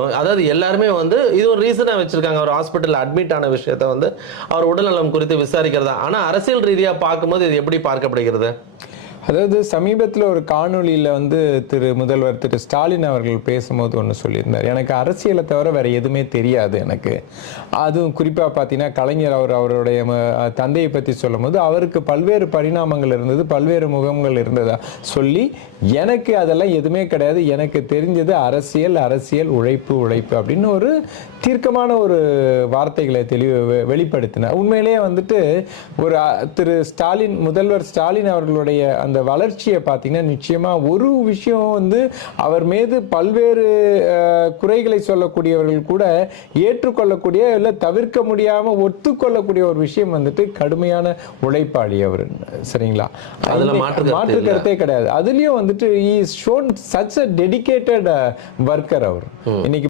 அதாவது எல்லாருமே வந்து இது ஒரு ரீசனா வச்சிருக்காங்க. அவர் ஹாஸ்பிட்டல் அட்மிட் ஆன விஷயத்தை வந்து அவர் உடல்நலம் குறித்து விசாரிக்கிறதா. ஆனா அரசியல் ரீதியா பார்க்கும்போது இது எப்படி பார்க்கப்படுகிறது? அதாவது சமீபத்தில் ஒரு காணொளியில் வந்து முதல்வர் திரு ஸ்டாலின் அவர்கள் பேசும்போது ஒன்று சொல்லியிருந்தார். எனக்கு அரசியலை தவிர வேற எதுவுமே தெரியாது எனக்கு. அதுவும் குறிப்பாக பார்த்தீங்கன்னா கலைஞர் அவருடைய தந்தையை பற்றி சொல்லும் போது அவருக்கு பல்வேறு பரிணாமங்கள் இருந்தது, பல்வேறு முகங்கள் இருந்ததா சொல்லி எனக்கு அதெல்லாம் எதுவுமே கிடையாது, எனக்கு தெரிஞ்சது அரசியல், அரசியல், உழைப்பு, உழைப்பு அப்படின்னு ஒரு தீர்க்கமான ஒரு வார்த்தைகளை வெளிப்படுத்தினார். உண்மையிலேயே வந்துட்டு ஒரு திரு ஸ்டாலின், முதல்வர் ஸ்டாலின் அவர்களுடைய அந்த வளர்ச்சியை பார்த்தீங்கன்னா நிச்சயமா ஒரு விஷயம் வந்து அவர் மீது பல்வேறு குறைகளை சொல்லக்கூடியவர்கள் கூட ஏற்றுக்கொள்ளக்கூடிய இல்லை தவிர்க்க முடியாம ஒத்துக்கொள்ளக்கூடிய ஒரு விஷயம் வந்துட்டு கடுமையான உழைப்பாளி அவர். சரிங்களா? மாற்று கருத்தே கிடையாது. அதுலயும் வந்துட்டு he is shown such a dedicated worker அவர். இன்னைக்கு